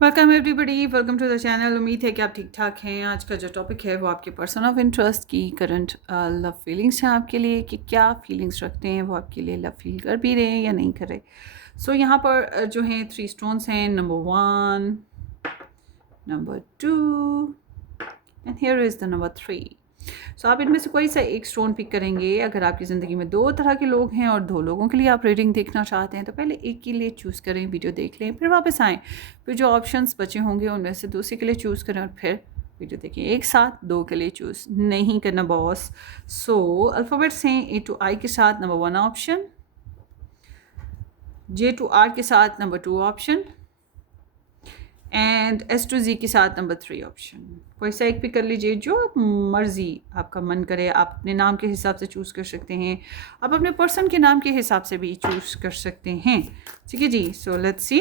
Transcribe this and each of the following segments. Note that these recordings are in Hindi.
Welcome everybody, welcome to the channel. उम्मीद है कि आप ठीक ठाक हैं। आज का जो टॉपिक है वो आपके पर्सन ऑफ इंटरेस्ट की करंट लव फीलिंग्स हैं आपके लिए, कि क्या फीलिंग्स रखते हैं वो आपके लिए, लव फील कर भी रहे हैं या नहीं कर रहे। सो यहाँ पर जो हैं 3 स्टोन्स हैं, number 1, number 2 and here is the number 3। सो आप इनमें से कोई सा एक स्टोन पिक करेंगे। अगर आपकी ज़िंदगी में 2 तरह के लोग हैं और 2 लोगों के लिए आप रीडिंग देखना चाहते हैं तो पहले एक के लिए चूज़ करें, वीडियो देख लें, फिर वापस आएँ। फिर जो ऑप्शंस बचे होंगे उनमें से दूसरे के लिए चूज़ करें और फिर वीडियो देखें। एक साथ 2 के लिए चूज़ नहीं करना बॉस। सो अल्फ़ाबेट्स हैं A to I के साथ number 1 option, J to R के साथ number 2 option and S to Z के साथ नंबर 3 ऑप्शन। कोई सा एक पिक कर लीजिए, जो मर्ज़ी आपका मन करे। आप अपने नाम के हिसाब से चूज़ कर सकते हैं, आप अपने पर्सन के नाम के हिसाब से भी चूज़ कर सकते हैं। ठीक है जी। सो लेट्स सी।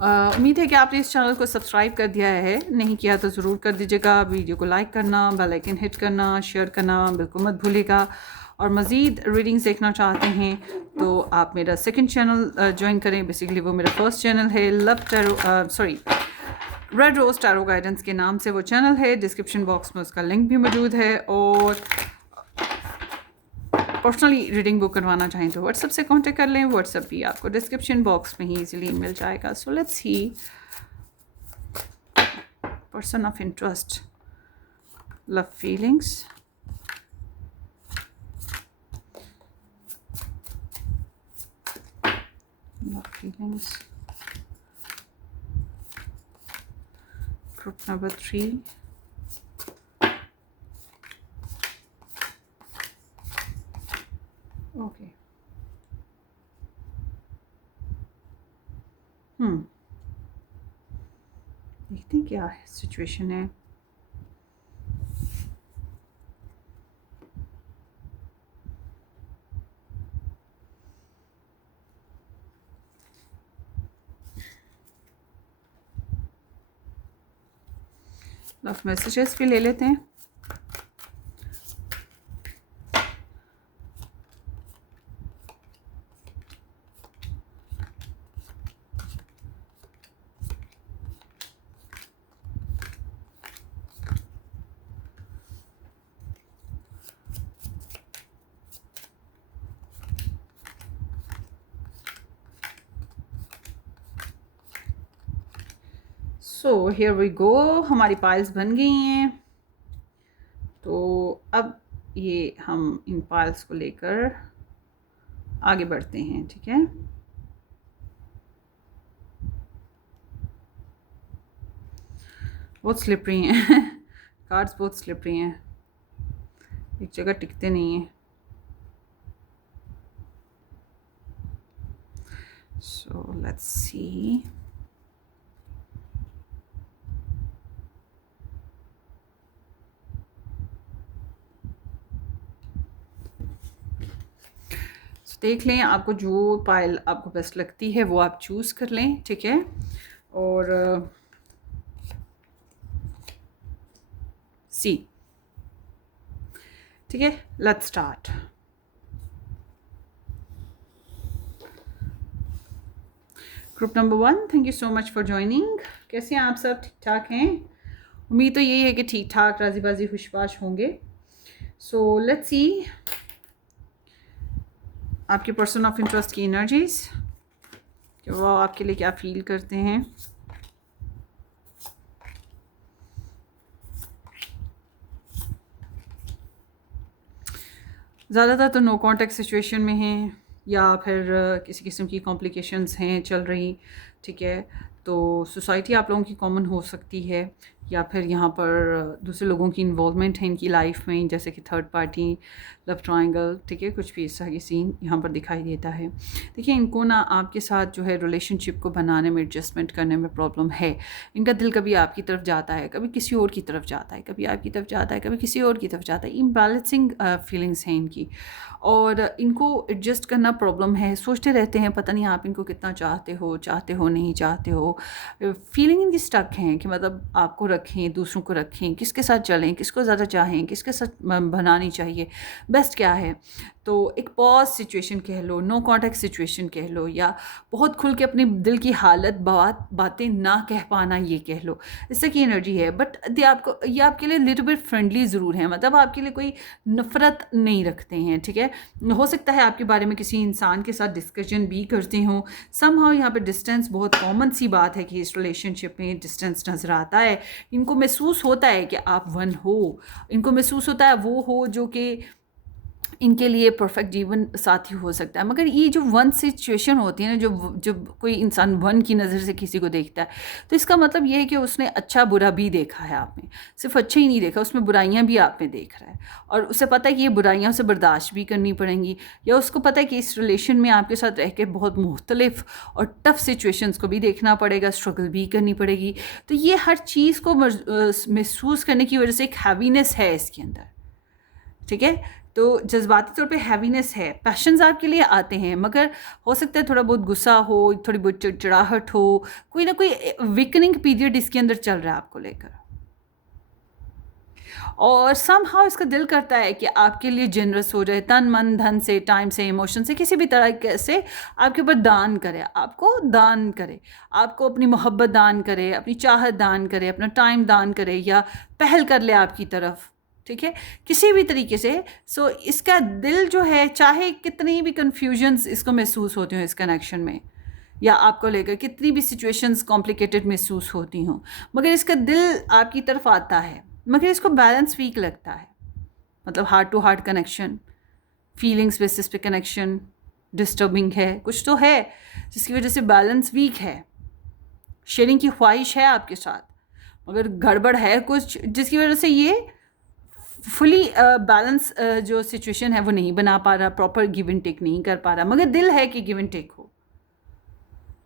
उम्मीद है कि आपने इस चैनल को सब्सक्राइब कर दिया है। नहीं किया तो ज़रूर कर दीजिएगा। वीडियो को लाइक करना, बेल आइकन हिट करना, शेयर करना बिल्कुल मत भूलिएगा। और मज़ीद रीडिंग्स देखना चाहते हैं तो आप मेरा सेकंड चैनल ज्वाइन करें। बेसिकली वो मेरा फर्स्ट चैनल है, love tarot, sorry, red rose tarot guidance के नाम से वो चैनल है। डिस्क्रिप्शन बॉक्स में उसका लिंक भी मौजूद है। और पर्सनली रीडिंग बुक करवाना चाहें तो व्हाट्सएप से कांटेक्ट कर लें। व्हाट्सएप भी आपको डिस्क्रिप्शन बॉक्स में ही इजीली मिल जाएगा। सो let's C, person of interest, love feelings. Love feelings. Group number 3. Okay. देखते हैं क्या सिचुएशन है। लव मैसेजेस भी ले लेते हैं। सो हियर वी गो, हमारी पाइल्स बन गई हैं। तो अब ये हम इन पाइल्स को लेकर आगे बढ़ते हैं। ठीक है। बहुत स्लिपरी हैं कार्ड्स बहुत स्लिपरी हैं, एक जगह टिकते नहीं हैं। सो लेट्स सी। देख लें, आपको जो पाइल आपको बेस्ट लगती है वो आप चूज़ कर लें। ठीक है। और सी, ठीक है, let's start. Group number 1, thank you so much for joining. कैसे हैं आप सब? ठीक ठाक हैं? उम्मीद तो यही है कि ठीक ठाक, राजी बाजी खुशबाश होंगे। सो लेट्स सी आपके पर्सन ऑफ इंटरेस्ट की एनर्जीज, कि वो आपके लिए क्या फील करते हैं। ज़्यादातर तो नो कांटेक्ट सिचुएशन में हैं या फिर किसी किस्म की कॉम्प्लिकेशंस हैं चल रही। ठीक है। तो सोसाइटी आप लोगों की कॉमन हो सकती है, या फिर यहाँ पर दूसरे लोगों की इन्वॉल्वमेंट है इनकी लाइफ में, जैसे कि थर्ड पार्टी, लव ट्रायंगल। ठीक है। कुछ भी इस तरह की सीन यहाँ पर दिखाई देता है। देखिए, इनको ना आपके साथ जो है रिलेशनशिप को बनाने में, एडजस्टमेंट करने में प्रॉब्लम है। इनका दिल कभी आपकी तरफ जाता है, कभी किसी और की तरफ जाता है, कभी आपकी तरफ जाता है, कभी किसी और की तरफ जाता है। इम्बैलेंसिंग फीलिंग्स हैं इनकी, और इनको एडजस्ट करना प्रॉब्लम है। सोचते रहते हैं पता नहीं आप इनको कितना चाहते हो नहीं चाहते हो। फीलिंग इनकी स्टक हैं कि मतलब आपको रखें, दूसरों को रखें, किसके साथ चलें, किसको ज़्यादा चाहें, किसके साथ बनानी चाहिए, बेस्ट क्या है। तो एक पॉज सिचुएशन कह लो, नो कांटेक्ट सिचुएशन कह लो, या बहुत खुल के अपनी दिल की हालत बातें ना कह पाना ये कह लो, इस तरह की एनर्जी है। बट ये आपके लिए लिटिल बिट फ्रेंडली ज़रूर है, मतलब आपके लिए कोई नफ़रत नहीं रखते हैं, ठीक है। हो सकता है आपके बारे में किसी इंसान के साथ डिस्कशन भी करते हों। समहाउ यहाँ पे डिस्टेंस बहुत कॉमन सी बात है कि इस रिलेशनशिप में डिस्टेंस नज़र आता है। इनको महसूस होता है कि आप वन हो, इनको महसूस होता है वो हो जो कि इनके लिए परफेक्ट जीवन साथी हो सकता है। मगर ये जो वन सिचुएशन होती है ना, जब कोई इंसान वन की नज़र से किसी को देखता है, तो इसका मतलब ये है कि उसने अच्छा बुरा भी देखा है आप में, सिर्फ अच्छा ही नहीं देखा, उसमें बुराइयां भी आप में देख रहा है, और उसे पता है कि ये बुराइयां उसे बर्दाश्त भी करनी पड़ेंगी, या उसको पता है कि इस रिलेशन में आपके साथ रह के बहुत मुख्तलिफ और टफ सिचुएशंस को भी देखना पड़ेगा, स्ट्रगल भी करनी पड़ेगी। तो ये हर चीज़ को महसूस करने की वजह से एक हैवीनेस है इसके अंदर, ठीक है। तो जज्बाती तौर पे हैवीनेस है, पैशंस आपके लिए आते हैं, मगर हो सकता है थोड़ा बहुत गुस्सा हो, थोड़ी बहुत चिड़चिड़ाहट हो, कोई ना कोई वीकनिंग पीरियड इसके अंदर चल रहा है आपको लेकर, और समहाउ इसका दिल करता है कि आपके लिए जनरस हो जाए, तन मन धन से, टाइम से, इमोशन से, किसी भी तरह से आपके ऊपर दान करे, आपको दान करे, आपको अपनी मोहब्बत दान करे, अपनी चाहत दान करे, अपना टाइम दान करे, या पहल कर ले आपकी तरफ, ठीक है, किसी भी तरीके से। सो इसका दिल जो है, चाहे कितनी भी कन्फ्यूजन्स इसको महसूस होती हो इस कनेक्शन में, या आपको लेकर कितनी भी सिचुएशंस कॉम्प्लिकेटेड महसूस होती हों, मगर इसका दिल आपकी तरफ आता है, मगर इसको बैलेंस वीक लगता है। मतलब heart to heart connection, feelings basis पे कनेक्शन डिस्टर्बिंग है, कुछ तो है जिसकी वजह से बैलेंस वीक है। शेयरिंग की ख्वाहिश है आपके साथ, मगर गड़बड़ है कुछ, जिसकी वजह से ये फुली बैलेंस जो सिचुएशन है वो नहीं बना पा रहा, प्रॉपर गिव एंड टेक नहीं कर पा रहा, मगर दिल है कि गिव एंड टेक हो,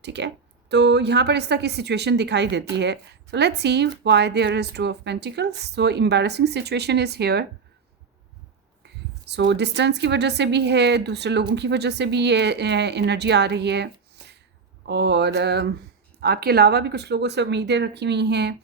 ठीक है। तो यहाँ पर इस तरह की सिचुएशन दिखाई देती है। So let's see why there is two of pentacles. So embarrassing situation is here. So distance की वजह से भी है, दूसरे लोगों की वजह से भी ये एनर्जी आ रही है, और आपके अलावा भी कुछ लोगों से उम्मीदें रखी हुई हैं।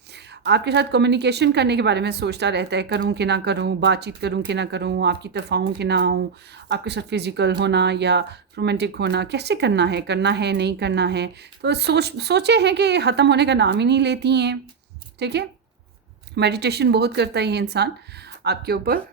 आपके साथ कम्युनिकेशन करने के बारे में सोचता रहता है, करूं कि ना करूं, बातचीत करूं कि ना करूं, आपकी तरफ आऊँ कि ना आऊँ, आपके साथ फिज़िकल होना या रोमांटिक होना, कैसे करना है नहीं करना है। तो सोचे हैं कि ख़त्म होने का नाम ही नहीं लेती हैं, ठीक है। मेडिटेशन बहुत करता है ये इंसान आपके ऊपर।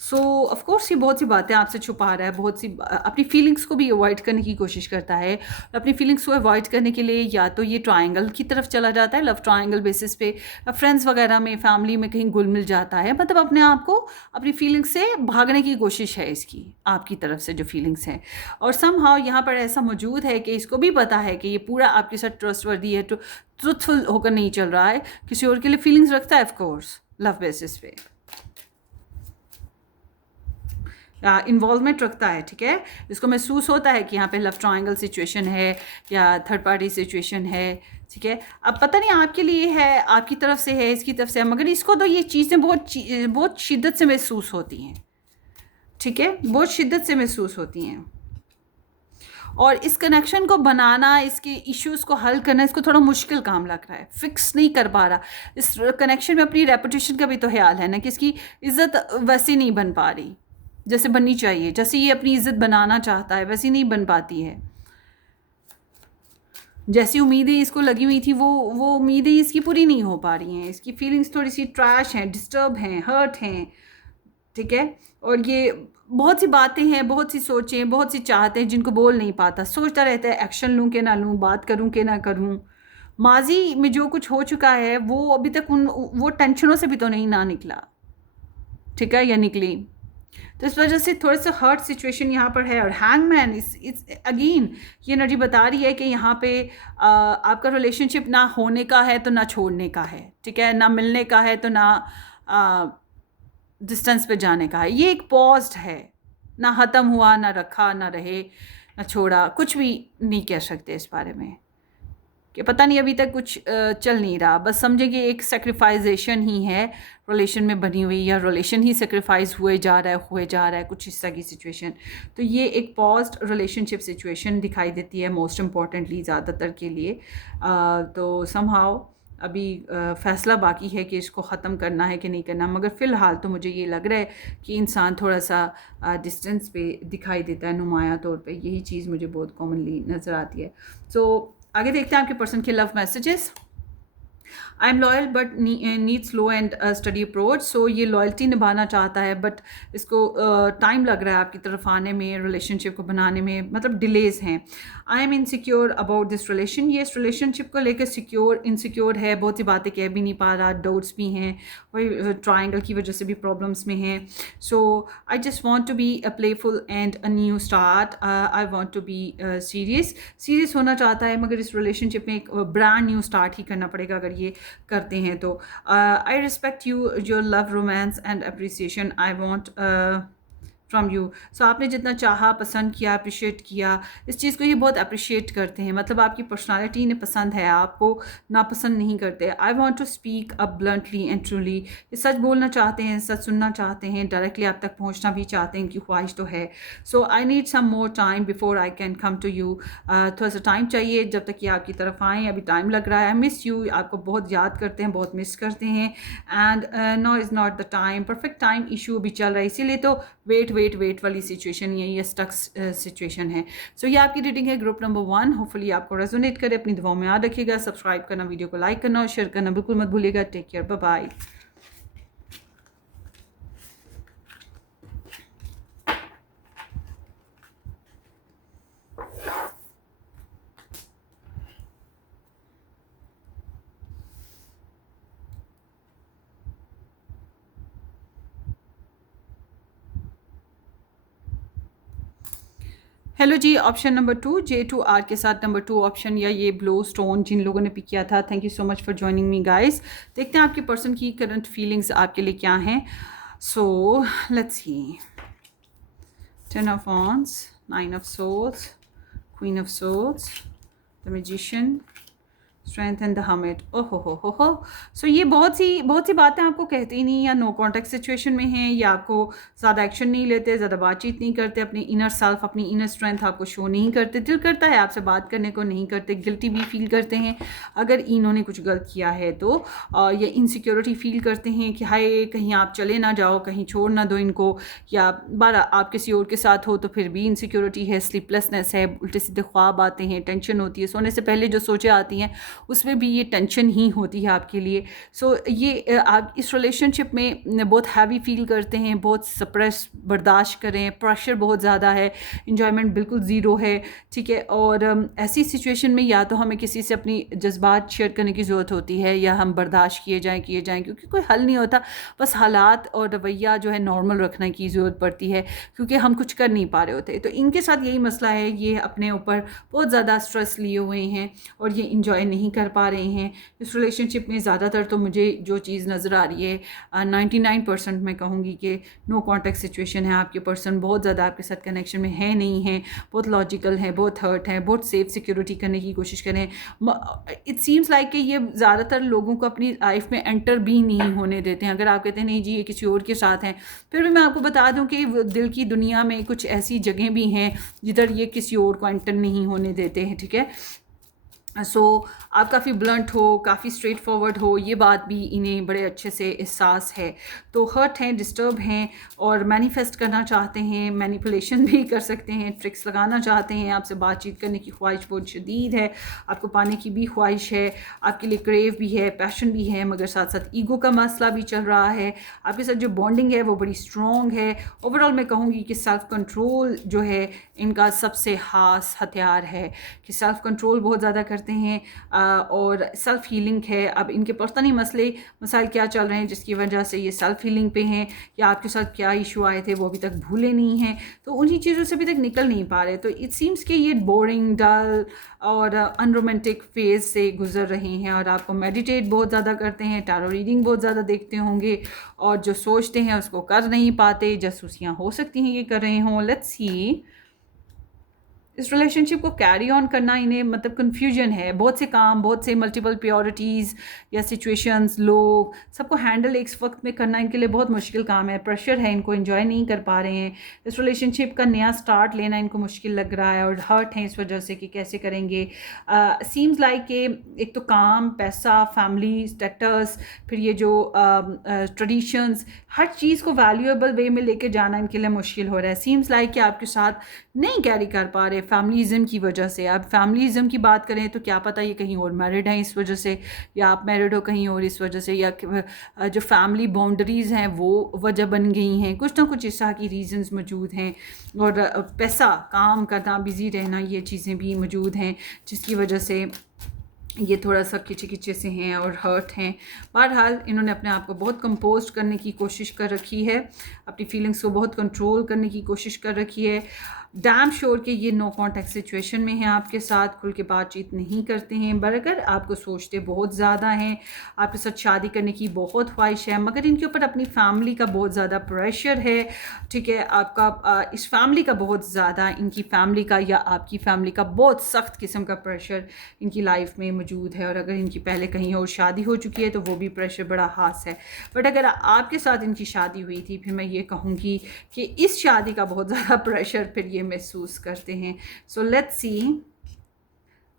सो ऑफकोर्स ये बहुत सी बातें आपसे छुपा रहा है, बहुत सी अपनी फीलिंग्स को भी अवॉइड करने की कोशिश करता है। अपनी फीलिंग्स को अवॉइड करने के लिए या तो ये ट्रायंगल की तरफ चला जाता है, लव ट्रायंगल बेसिस पे, फ्रेंड्स वगैरह में, फैमिली में कहीं घुल मिल जाता है, मतलब अपने आप को अपनी फीलिंग्स से भागने की कोशिश है इसकी, आपकी तरफ से जो फीलिंग्स हैं। और समहाउ यहाँ पर ऐसा मौजूद है कि इसको भी पता है कि ये पूरा आपके साथ ट्रस्टवर्दी है, ट्रुथफुल होकर नहीं चल रहा है, किसी और के लिए फीलिंग्स रखता है ऑफकोर्स लव बेसिस पे, इन्वॉल्वमेंट रखता है, ठीक है। इसको महसूस होता है कि यहाँ पे लव ट्रायंगल सिचुएशन है या थर्ड पार्टी सिचुएशन है, ठीक है। अब पता नहीं आपके लिए है, आपकी तरफ से है, इसकी तरफ से है, मगर इसको तो ये चीज़ें बहुत शिद्दत से महसूस होती हैं, ठीक है, बहुत शिद्दत से महसूस होती हैं। और इस कनेक्शन को बनाना, इसके इश्यूज़ को हल करना इसको थोड़ा मुश्किल काम लग रहा है, फिक्स नहीं कर पा रहा। इस कनेक्शन में अपनी रेपुटेशन का भी तो ख्याल है ना, कि इसकी इज़्ज़त वैसी नहीं बन पा रही जैसे बननी चाहिए, जैसे ये अपनी इज़्ज़त बनाना चाहता है वैसी नहीं बन पाती है। जैसी उम्मीदें इसको लगी हुई थी वो उम्मीदें इसकी पूरी नहीं हो पा रही हैं। इसकी फीलिंग्स थोड़ी सी ट्रैश हैं, डिस्टर्ब हैं, हर्ट हैं, ठीक है। और ये बहुत सी बातें हैं, बहुत सी सोचें, बहुत सी चाहते हैं जिनको बोल नहीं पाता, सोचता रहता है एक्शन लूँ कि ना लूँ, बात करूँ कि ना करूँ। माजी में जो कुछ हो चुका है वो अभी तक वो टेंशनों से भी तो नहीं ना निकला, ठीक है, या निकली। तो इस वजह से थोड़ा सा हर्ट सिचुएशन यहाँ पर है। और हैंगमैन इस अगेन ये एनर्जी बता रही है कि यहाँ पे आपका रिलेशनशिप ना होने का है तो ना छोड़ने का है, ठीक है, ना मिलने का है तो ना डिस्टेंस पे जाने का है। ये एक पॉज्ड है, ना ख़त्म हुआ, ना रखा, ना रहे, ना छोड़ा, कुछ भी नहीं कह सकते इस बारे में कि पता नहीं अभी तक कुछ चल नहीं रहा। बस समझे कि एक सेक्रीफाइजेशन ही है रिलेशन में बनी हुई, या रिलेशन ही सेक्रीफाइस हुए जा रहा है कुछ इस तरह की सिचुएशन। तो ये एक पॉज्ड रिलेशनशिप सिचुएशन दिखाई देती है मोस्ट इम्पॉर्टेंटली ज़्यादातर के लिए। तो समहाउ अभी फ़ैसला बाकी है कि इसको ख़त्म करना है कि नहीं करना, मगर फ़िलहाल तो मुझे ये लग रहा है कि इंसान थोड़ा सा डिस्टेंस पे दिखाई देता है नुमाया तौर पे। यही चीज़ मुझे बहुत कॉमनली नज़र आती है। सो आगे देखते हैं आपके पर्सन के love messages. I am loyal but need slow and study approach. So ये लॉयल्टी निभाना चाहता है बट इसको टाइम लग रहा है आपकी तरफ आने में, रिलेशनशिप को बनाने में, मतलब डिलेज हैं। I am insecure about this relation. ये इस रिलेशनशिप को लेकर सिक्योर इनसिक्योर है, बहुत सी बातें कह भी नहीं पा रहा, डाउट्स भी हैं, वही ट्राइंगल की वजह से भी प्रॉब्लम्स में हैं। So I just want to be a playful and a new start. I want to be serious होना चाहता है, मगर इस रिलेशनशिप में एक ब्रांड न्यू स्टार्ट ही करना पड़ेगा अगर ये करते हैं तो। I respect you your love romance and appreciation I want from you. So आपने जितना चाहा, पसंद किया, अप्रिशिएट किया, इस चीज़ को ये बहुत अप्रिशिएट करते हैं, मतलब आपकी पर्सनालिटी इन्हें पसंद है, आपको नापसंद नहीं करते। I want to speak up bluntly and truly. ये सच बोलना चाहते हैं, सच सुनना चाहते हैं, डायरेक्टली आप तक पहुंचना भी चाहते हैं, इनकी ख्वाहिश तो है। So I need some more time before I can come to you. थोड़ा सा टाइम चाहिए जब तक कि आपकी तरफ आएँ, अभी टाइम लग रहा है। आई मिस यू, आपको बहुत याद करते हैं, बहुत मिस करते हैं। And no is not the time, perfect time issue भी चल रहा है, इसीलिए तो वेट वाली सिचुएशन, ये स्टक सिचुएशन है। सो ये आपकी रीडिंग है ग्रुप नंबर 1। होपफुली आपको रेजोनेट करे। अपनी दुआओं में याद रखिएगा, सब्सक्राइब करना, वीडियो को लाइक करना और शेयर करना बिल्कुल मत भूलिएगा। Take care, bye bye. Hello ji, option number 2 J2R के साथ नंबर 2 ऑप्शन, या ये ब्लो स्टोन जिन लोगों ने पिक किया था, thank you so much for joining me guys. देखते हैं आपके पर्सन की करंट फीलिंग्स आपके लिए क्या हैं। सो let's C. 10 of wands, 9 of swords, Queen of swords, the magician, strength and the hermit. ओहो हो। सो ये बहुत सी बातें आपको कहते ही नहीं, या नो कॉन्टेक्ट सिचुएशन में हैं, या आपको ज़्यादा एक्शन नहीं लेते, ज़्यादा बातचीत नहीं करते, अपने इनर सेल्फ, अपनी इनर स्ट्रेंथ आपको शो नहीं करते। दिल करता है आपसे बात करने को, नहीं करते। गिल्टी भी फील करते हैं अगर इन्होंने कुछ गलत किया है तो, या इनसिक्योरिटी फील करते हैं कि हाय कहीं आप चले ना जाओ, कहीं छोड़ ना दो इनको, या बार आप किसी और के साथ हो तो फिर भी इनसिक्योरिटी है, स्लीपलेसनेस है, उल्टे सीधे ख्वाब आते हैं, टेंशन होती है, सोने से पहले जो सोचें आती हैं उसमें भी ये टेंशन ही होती है आपके लिए। सो ये आप इस रिलेशनशिप में बहुत हैवी फील करते हैं, बहुत सप्रेस बर्दाश्त करें, प्रेशर बहुत ज़्यादा है, इन्जॉयमेंट बिल्कुल ज़ीरो है, ठीक है। और ऐसी सिचुएशन में या तो हमें किसी से अपनी जज्बात शेयर करने की ज़रूरत होती है, या हम बर्दाश्त किए जाएँ क्योंकि कोई हल नहीं होता, बस हालात और रवैया जो है नॉर्मल रखने की ज़रूरत पड़ती है, क्योंकि हम कुछ कर नहीं पा रहे होते। तो इनके साथ यही मसला है, ये अपने ऊपर बहुत ज़्यादा स्ट्रेस लिए हुए हैं और ये इंजॉय नहीं कर पा रहे हैं इस रिलेशनशिप में। ज़्यादातर तो मुझे जो चीज़ नज़र आ रही है 99% मैं कहूँगी कि नो कॉन्टेक्ट सिचुएशन है। आपके पर्सन बहुत ज़्यादा आपके साथ कनेक्शन में है नहीं है, बहुत लॉजिकल है, बहुत हर्ट है, बहुत सेफ सिक्योरिटी करने की कोशिश करें। इट सीम्स लाइक कि ये ज़्यादातर लोगों को अपनी लाइफ में एंटर भी नहीं होने देते हैं। अगर आप कहते हैं नहीं जी ये किसी और के साथ हैं, फिर भी मैं आपको बता दूं कि दिल की दुनिया में कुछ ऐसी जगह भी हैं जिधर ये किसी और को एंटर नहीं होने देते हैं, ठीक है। सो आप काफ़ी ब्लंट हो, काफ़ी स्ट्रेट फॉरवर्ड हो, ये बात भी इन्हें बड़े अच्छे से एहसास है। तो हर्ट हैं, डिस्टर्ब हैं और मैनिफेस्ट करना चाहते हैं, मैनिपुलेशन भी कर सकते हैं, ट्रिक्स लगाना चाहते हैं। आपसे बातचीत करने की ख्वाहिश बहुत शदीद है, आपको पाने की भी ख्वाहिश है, आपके लिए क्रेव भी है, पैशन भी है, मगर साथ साथ ईगो का मसला भी चल रहा है। आपके साथ जो बॉन्डिंग है वो बड़ी स्ट्रॉन्ग है। ओवरऑल मैं कहूँगी कि सेल्फ कंट्रोल जो है इनका सबसे ख़ास हथियार है, कि सेल्फ कंट्रोल बहुत ज़्यादा करते हैं और सेल्फ हीलिंग है। अब इनके पर्सनली मसाइल क्या चल रहे हैं जिसकी वजह से ये सेल्फ हीलिंग पे हैं, या आपके साथ क्या इशू आए थे वो अभी तक भूले नहीं हैं, तो उन्हीं चीज़ों से अभी तक निकल नहीं पा रहे। तो इट सीम्स कि ये बोरिंग, डल और अनरोमांटिक फेज से गुजर रहे हैं। और आपको मेडिटेट बहुत ज़्यादा करते हैं, टैरो रीडिंग बहुत ज़्यादा देखते होंगे, और जो सोचते हैं उसको कर नहीं पाते। जासूसियाँ हो सकती हैं ये कर रहे हों। Let's see. इस रिलेशनशिप को कैरी ऑन करना इन्हें मतलब कन्फ्यूजन है, बहुत से काम, बहुत से मल्टीपल प्रायोरिटीज़ या सिचुएशंस, लोग सबको हैंडल एक वक्त में करना इनके लिए बहुत मुश्किल काम है, प्रेशर है, इनको एंजॉय नहीं कर पा रहे हैं। इस रिलेशनशिप का नया स्टार्ट लेना इनको मुश्किल लग रहा है और हर्ट है इस वजह से कि कैसे करेंगे। सीम्स लाइक कि एक तो काम, पैसा, फैमिली स्टेटस, फिर ये जो ट्रेडिशंस, हर चीज़ को वैल्यूएबल वे में लेके जाना इनके लिए मुश्किल हो रहा है। सीम्स लाइक कि आपके साथ नहीं कैरी कर पा रहे फैमिलीज़म की वजह से। अब फैमिलीज़म की बात करें तो क्या पता ये कहीं और मैरिड हैं इस वजह से, या आप मैरिड हो कहीं और इस वजह से, या जो फैमिली बाउंड्रीज़ हैं वो वजह बन गई हैं, कुछ ना कुछ इस तरह की रीजंस मौजूद हैं। और पैसा, काम करना, बिज़ी रहना, ये चीज़ें भी मौजूद हैं जिसकी वजह से ये थोड़ा सा खिंचे खिंचे से हैं और हर्ट हैं। बहरहाल इन्होंने अपने आप को बहुत कंपोज करने की कोशिश कर रखी है, अपनी फीलिंग्स को बहुत कंट्रोल करने की कोशिश कर रखी है। डैम श्योर कि ये नो कॉन्टैक्ट सिचुएशन में हैं, आपके साथ खुल के बातचीत नहीं करते हैं, बरकर आपको सोचते बहुत ज़्यादा हैं, आपके साथ शादी करने की बहुत ख्वाहिश है, मगर इनके ऊपर अपनी फैमिली का बहुत ज़्यादा प्रेशर है। ठीक है, आपका इस फैमिली का बहुत ज़्यादा, इनकी फैमिली का या आपकी फैमिली का बहुत सख्त किस्म का प्रेशर इनकी लाइफ में मौजूद है। और अगर इनकी पहले कहीं और शादी हो चुकी है तो वो भी प्रेशर बड़ा खास है। बट अगर आपके साथ इनकी शादी हुई थी, फिर मैं ये कहूँगी कि इस शादी का बहुत ज़्यादा प्रेशर फिर ये महसूस करते हैं। सो लेट्स सी,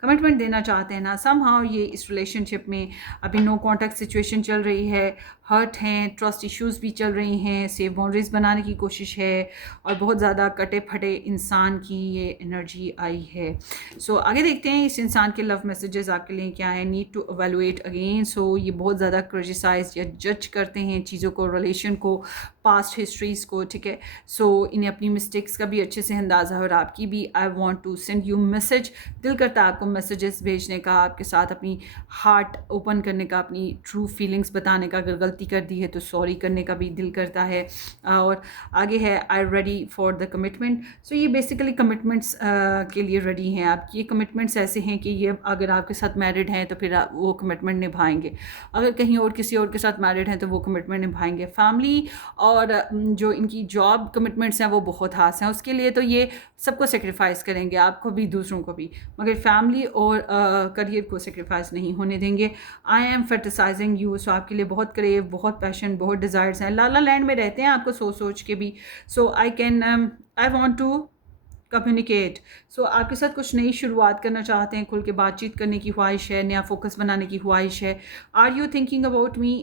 कमिटमेंट देना चाहते हैं ना समहाउ ये इस रिलेशनशिप में। अभी नो कॉन्टैक्ट सिचुएशन चल रही है, हर्ट हैं, ट्रस्ट इश्यूज़ भी चल रही हैं, सेफ बाउंड्रीज बनाने की कोशिश है, और बहुत ज़्यादा कटे फटे इंसान की ये एनर्जी आई है। सो आगे देखते हैं इस इंसान के लव मैसेजेस आपके लिए क्या है। Need to evaluate again. So ये बहुत ज़्यादा क्रिटिसाइज या जज करते हैं चीज़ों को, रिलेशन को, पास्ट हिस्ट्रीज़ को। ठीक है, सो इन्हें अपनी मिस्टेक्स का भी अच्छे से अंदाज़ा है और आपकी भी। I want to send you message, दिल करता है आपको मैसेजेस भेजने का, आपके साथ अपनी हार्ट ओपन करने का, अपनी ट्रू फीलिंग्स बताने का। अगर गलती कर दी है तो सॉरी करने का भी दिल करता है। और आगे है I ready for the commitment. So ये बेसिकली कमिटमेंट्स के लिए रेडी हैं आप। ये कमिटमेंट्स ऐसे हैं कि ये अगर आपके साथ मैरिड हैं तो फिर वो कमिटमेंट निभाएंगे, अगर कहीं और किसी और के साथ मैरिड हैं तो वो कमिटमेंट निभाएंगे। फैमिली और जो इनकी जॉब कमिटमेंट्स हैं वो बहुत खास हैं, उसके लिए तो ये सबको सेक्रीफाइस करेंगे, आपको भी दूसरों को भी, मगर फैमिली और करियर को सेक्रीफाइस नहीं होने देंगे। I am फर्टिसाइजिंग you. सो आपके लिए बहुत क्रेव, बहुत पैशन, बहुत डिज़ायर्स हैं, लाला लैंड में रहते हैं आपको सोच सोच के भी। सो आई वॉन्ट टू कम्युनिकेट। सो आपके साथ कुछ नई शुरुआत करना चाहते हैं, खुल के बातचीत करने की ख्वाहिश है, नया फोकस बनाने की ख्वाहिश है। Are you thinking about me.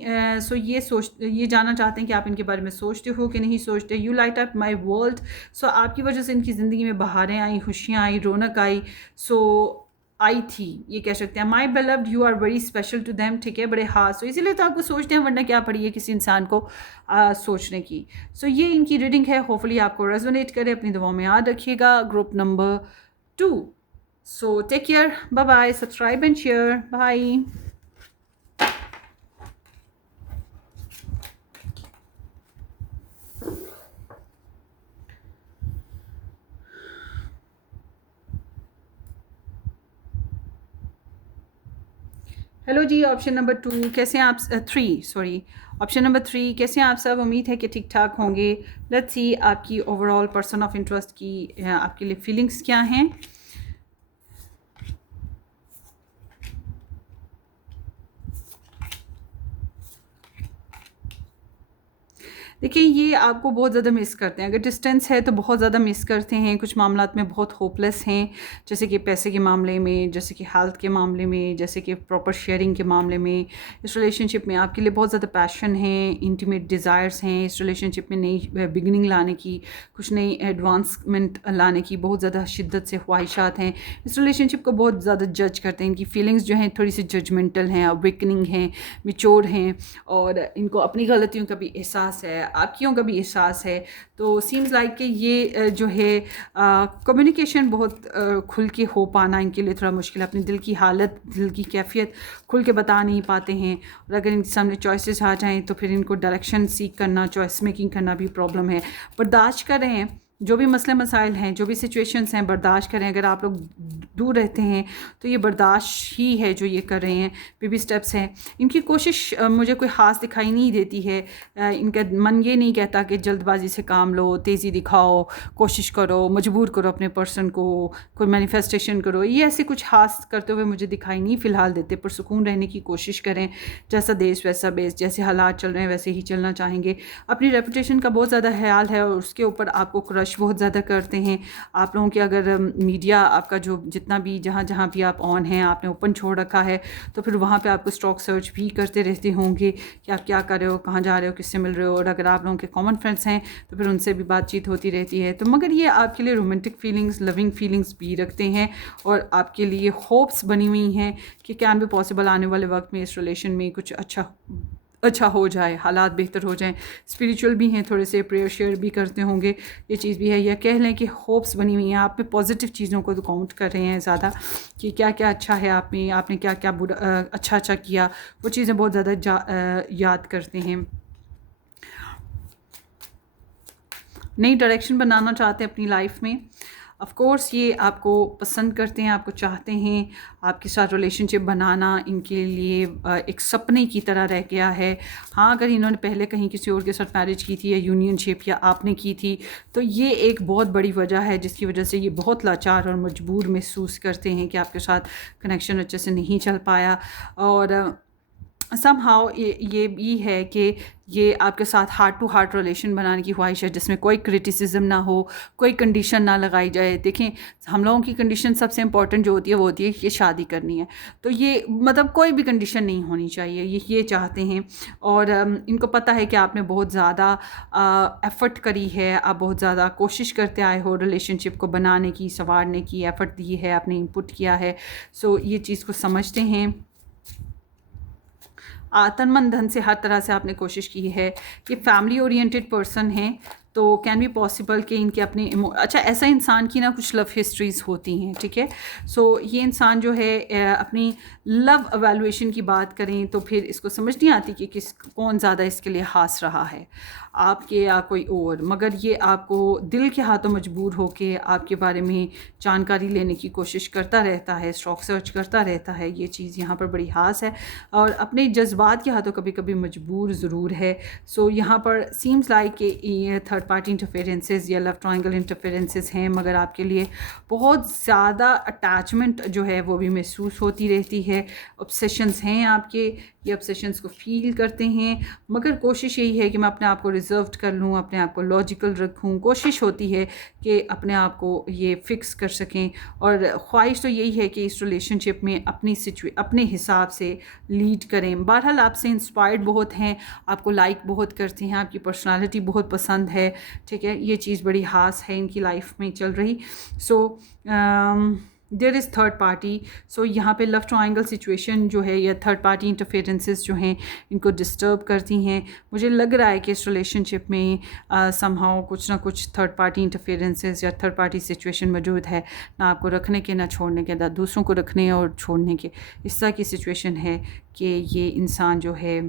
So ये जानना चाहते हैं कि आप इनके बारे में सोचते हो कि नहीं सोचते। You light up my world. So आपकी वजह से इनकी ज़िंदगी में बहारें आई, खुशियाँ आई, रौनक आई। सो आई थी, ये कह सकते हैं। My beloved, you are very special to them. ठीक है, बड़े खास हो, इसीलिए तो आपको सोचते हैं, वरना क्या पड़ी है किसी इंसान को सोचने की। सो ये इनकी रीडिंग है, होपफुली आपको रेजोनेट करे, अपनी दुआओं में याद रखिएगा। Group number 2। So take care, bye bye, subscribe and share, bye. Hello ji, option number 2 कैसे हैं आप? 3 सॉरी, ऑप्शन नंबर 3 कैसे हैं आप सब? उम्मीद है कि ठीक ठाक होंगे। लेट्स सी आपकी ओवरऑल पर्सन ऑफ इंटरेस्ट की आपके लिए फीलिंग्स क्या हैं। देखिए, ये आपको बहुत ज़्यादा मिस करते हैं, अगर डिस्टेंस है तो बहुत ज़्यादा मिस करते हैं। कुछ मामलात में बहुत होपलेस हैं, जैसे कि पैसे के मामले में, जैसे कि हेल्थ के मामले में, जैसे कि प्रॉपर शेयरिंग के मामले में। इस रिलेशनशिप में आपके लिए बहुत ज़्यादा पैशन है, इंटीमेट डिज़ायर्स हैं इस रिलेशनशिप में, नई बिगनिंग लाने की, कुछ नई एडवांसमेंट लाने की बहुत ज़्यादा शिद्दत से ख्वाहिशात हैं। इस रिलेशनशिप को बहुत ज़्यादा जज करते हैं, इनकी फीलिंग्स जो हैं थोड़ी सी जजमेंटल हैं, अवेकनिंग हैं, मिच्योर हैं, और इनको अपनी गलतियों का भी एहसास है, आपकियों का भी एहसास है। तो सीम्स लाइक कि ये जो है कम्युनिकेशन बहुत खुल के हो पाना इनके लिए थोड़ा मुश्किल है। अपनी दिल की हालत, दिल की कैफियत खुल के बता नहीं पाते हैं, और अगर इनके सामने चॉइसेस आ जाएं तो फिर इनको डायरेक्शन सीख करना, चॉइस मेकिंग करना भी प्रॉब्लम है। बर्दाश्त कर रहे हैं जो भी मसले मसाइल हैं, जो भी सिचुएशंस हैं, बर्दाश्त करें। अगर आप लोग दूर रहते हैं तो ये बर्दाश्त ही है जो ये कर रहे हैं, बेबी स्टेप्स हैं। इनकी कोशिश मुझे कोई ख़ास दिखाई नहीं देती है। इनका मन ये नहीं कहता कि जल्दबाजी से काम लो, तेज़ी दिखाओ, कोशिश करो, मजबूर करो अपने पर्सन को, कोई मैनिफेस्टेशन करो। ये ऐसे कुछ खास करते हुए मुझे दिखाई नहीं फ़िलहाल देते। पुरसुकून रहने की कोशिश करें, जैसा देश वैसा बेस, जैसे हालात चल रहे हैं वैसे ही चलना चाहेंगे। अपनी रेपुटेशन का बहुत ज़्यादा ख्याल है और उसके ऊपर आपको क्रश बहुत ज़्यादा करते हैं आप लोगों के। अगर मीडिया आपका जो जितना भी जहाँ जहाँ भी आप ऑन हैं, आपने ओपन छोड़ रखा है, तो फिर वहाँ पे आपको स्टॉक सर्च भी करते रहते होंगे कि आप क्या कर रहे हो, कहाँ जा रहे हो, किससे मिल रहे हो। और अगर आप लोगों के कॉमन फ्रेंड्स हैं तो फिर उनसे भी बातचीत होती रहती है। तो मगर ये आपके लिए रोमांटिक फीलिंग्स, लविंग फीलिंग्स भी रखते हैं और आपके लिए होप्स बनी हुई हैं कि कैन बी पॉसिबल आने वाले वक्त में इस रिलेशन में कुछ अच्छा हो जाए, हालात बेहतर हो जाएं। स्पिरिचुअल भी हैं, थोड़े से प्रेयर शेयर भी करते होंगे, ये चीज़ भी है। या कह लें कि होप्स बनी हुई हैं, आप पे पॉजिटिव चीज़ों को तो काउंट कर रहे हैं ज़्यादा कि क्या क्या अच्छा है आप में, आपने क्या क्या बुरा अच्छा किया, वो चीज़ें बहुत ज़्यादा याद करते हैं। नई डायरेक्शन बनाना चाहते हैं अपनी लाइफ में। ऑफ़ कोर्स ये आपको पसंद करते हैं, आपको चाहते हैं, आपके साथ रिलेशनशिप बनाना इनके लिए एक सपने की तरह रह गया है। हाँ, अगर इन्होंने पहले कहीं किसी और के साथ मैरिज की थी या यूनियनशिप या आपने की थी, तो ये एक बहुत बड़ी वजह है जिसकी वजह से ये बहुत लाचार और मजबूर महसूस करते हैं कि आपके साथ कनेक्शन अच्छे से नहीं चल पाया। और समहाउ ये भी है कि ये आपके साथ हार्ट टू हार्ट रिलेशन बनाने की ख्वाहिश है जिसमें कोई क्रिटिसिज्म ना हो, कोई कंडीशन ना लगाई जाए। देखें, हम लोगों की कंडीशन सबसे इंपॉर्टेंट जो होती है वो होती है कि शादी करनी है, तो ये मतलब कोई भी कंडीशन नहीं होनी चाहिए, ये चाहते हैं। और इनको पता है कि आपने बहुत ज़्यादा एफ़र्ट करी है, आप बहुत ज़्यादा कोशिश करते आए हो रिलेशनशिप को बनाने की, संवारने की, एफ़र्ट दी है, आपने इनपुट किया है। सो ये चीज़ को समझते हैं। तन मन धन से हर तरह से आपने कोशिश की है। ये फैमिली ओरिएंटेड पर्सन हैं, तो कैन बी पॉसिबल कि इनके अपने अच्छा, ऐसा इंसान की ना कुछ लव हिस्ट्रीज़ होती हैं, ठीक है। सो ये इंसान जो है अपनी लव एवेलुएशन की बात करें तो फिर इसको समझ नहीं आती कि कौन ज़्यादा इसके लिए खास रहा है, आपके या कोई और। मगर ये आपको दिल के हाथों मजबूर होके आपके बारे में जानकारी लेने की कोशिश करता रहता है, स्टॉक सर्च करता रहता है। ये चीज़ यहाँ पर बड़ी खास है और अपने जज्बात के हाथों कभी कभी मजबूर ज़रूर है। सो यहाँ पर सीम्स लाइक कि ये थर्ड पार्टी इंटरफेरेंसेस या लव ट्रायंगल इंटरफेरेंसेस हैं, मगर आपके लिए बहुत ज़्यादा अटैचमेंट जो है वो भी महसूस होती रहती है। ऑब्सेशंस हैं आपके, ये ऑब्सेशंस को फील करते हैं, मगर कोशिश यही है कि मैं अपने आप को रिजर्व्ड कर लूँ, अपने आप को लॉजिकल रखूँ। कोशिश होती है कि अपने आप को ये फिक्स कर सकें और ख्वाहिश तो यही है कि इस रिलेशनशिप में अपने हिसाब से लीड करें। बहरहाल आपसे इंस्पायर्ड बहुत हैं, आपको लाइक बहुत करते हैं, आपकी पर्सनालिटी बहुत पसंद है, ठीक है। ये चीज़ बड़ी खास है इनकी लाइफ में चल रही। So there is third party. So यहाँ पे लव ट्रायंगल सिचुएशन जो है या थर्ड पार्टी इंटरफेरेंसेस जो हैं इनको डिस्टर्ब करती हैं। मुझे लग रहा है कि इस रिलेशनशिप में समहाउ कुछ ना कुछ थर्ड पार्टी इंटरफेरेंसेस या थर्ड पार्टी सिचुएशन मौजूद है, ना आपको रखने के ना छोड़ने के, ना दूसरों को रखने और छोड़ने के। इस तरह की सिचुएशन है कि ये इंसान जो है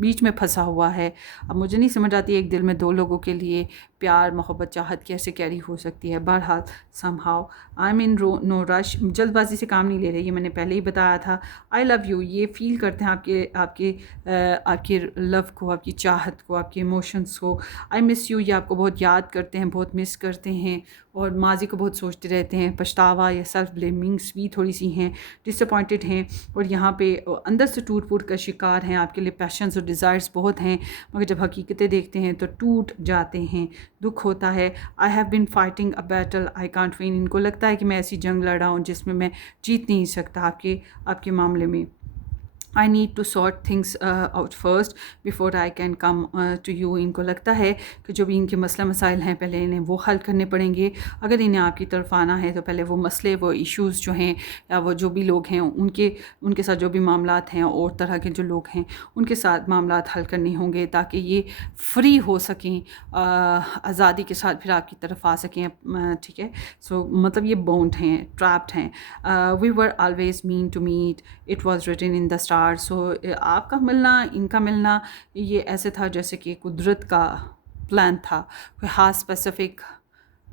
बीच में फंसा हुआ है। अब मुझे नहीं समझ आती एक दिल में दो लोगों के लिए प्यार, मोहब्बत, चाहत कैसे कैरी हो सकती है। बहरहाल somehow I am in no rush, जल्दबाजी से काम नहीं ले रहे, ये मैंने पहले ही बताया था। आई लव यू, ये फील करते हैं आपके लव को, आपकी चाहत को, आपके इमोशंस को। आई मिस यू, ये आपको बहुत याद करते हैं, बहुत मिस करते हैं और माजी को बहुत सोचते रहते हैं। पछतावा या सेल्फ ब्लेमिंग्स भी थोड़ी सी हैं, डिसअपॉइंटेड हैं और यहाँ पे अंदर से टूट फूट का शिकार हैं। आपके लिए पैशंस और डिज़ायर्स बहुत हैं, मगर जब हकीकतें देखते हैं तो टूट जाते हैं, दुख होता है। I have been fighting a battle I can't win, इनको लगता है कि मैं ऐसी जंग लड़ा हूँ जिसमें मैं जीत नहीं सकता आपके मामले में। I need to sort things out first before I can come to you, इनको लगता है कि जो भी इनके मसला मसाइल हैं पहले इन्हें वो हल करने पड़ेंगे। अगर इन्हें आपकी तरफ आना है तो पहले वो मसले, वो इश्यूज़ जो हैं या वो जो भी लोग हैं उनके साथ जो भी मामलात हैं और तरह के जो लोग हैं उनके साथ मामलात हल करने होंगे ताकि ये फ्री हो सकें, आज़ादी के साथ फिर आपकी तरफ आ सकें, ठीक है। सो मतलब ये बाउंड हैं, ट्रैप्ड हैं। We were always meant to meet, it was written in the star. So आपका मिलना, इनका मिलना, ये ऐसे था जैसे कि कुदरत का प्लान था, कोई ख़ास स्पेसिफिक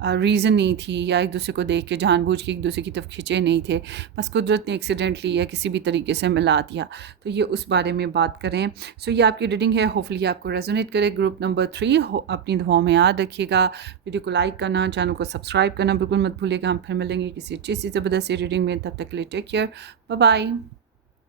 रीज़न नहीं थी, या एक दूसरे को देख के जानबूझ के एक दूसरे की तरफ खिंचे नहीं थे, बस कुदरत ने एक्सीडेंटली या किसी भी तरीके से मिला दिया। तो ये उस बारे में बात करें। सो ये आपकी रीडिंग है, होपफुली आपको रेजोनेट करे। ग्रुप नंबर 3 अपनी दुआओं में याद रखिएगा। वीडियो को लाइक करना, चैनल को सब्सक्राइब करना बिल्कुल मत भूलिएगा। हम फिर मिलेंगे किसी अच्छी सी ज़बरदस्त रीडिंग में, तब तक के लिए टेक केयर, बाय बाय।